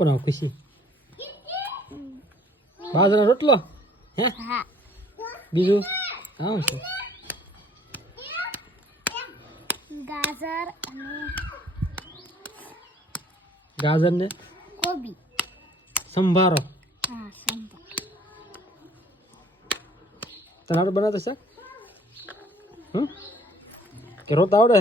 બનાવો ખુશી? બાજરાનો રોટલો હે? હા. બીજું હા છે ગાજર અને ગાજર ને કોબી. સંભારો. હા, સંભાર. તને આવડે બનાવતા શાક? કે રોતા આવડે?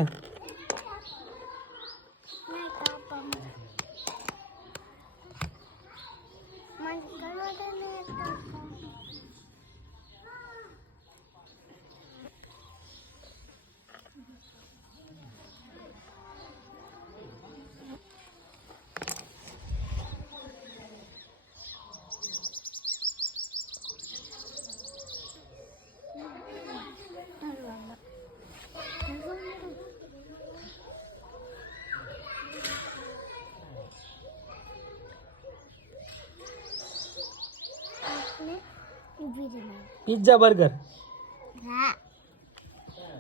Pizza burger. હા.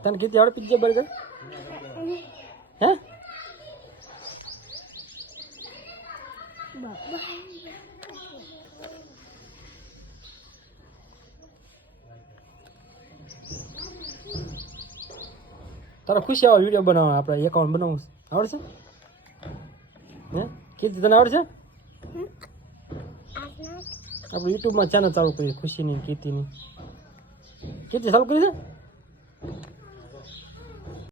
તને કીધી આવડે પિઝા બર્ગર? હે? તારા ખુશી આવા વિડીયો બનાવવા આપણે એકાઉન્ટ બનાવવું આવડશે? હે કીધી તને આવડશે? આપણે યુટ્યુબમાં ચેનલ ચાલુ કરીએ ખુશીની કીર્તિની. કીર્તિ ચાલુ કરી છે?